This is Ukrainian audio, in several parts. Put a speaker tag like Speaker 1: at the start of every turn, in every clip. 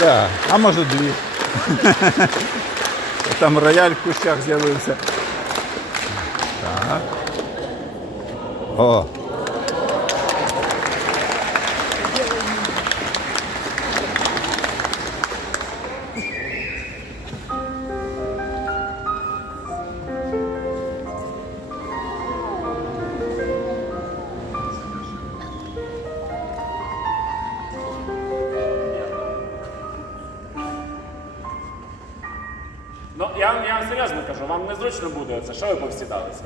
Speaker 1: Да. А може дві. Там рояль в кущах з'явився. Так. О.
Speaker 2: вам- серйозно кажу, вам незручно буде оце, що ви повсідалися?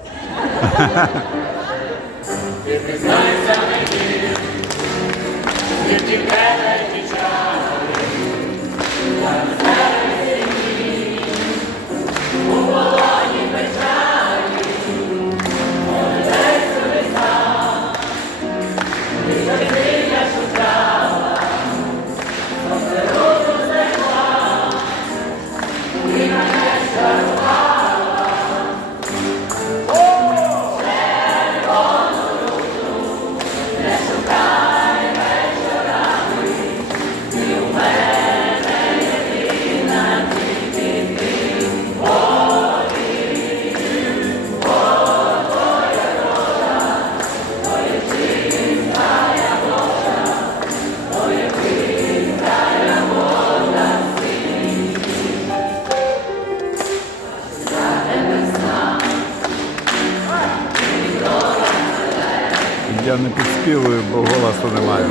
Speaker 1: Я не підспівую, бо голосу немає.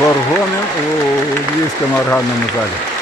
Speaker 1: Форгони у Львівському органному залі.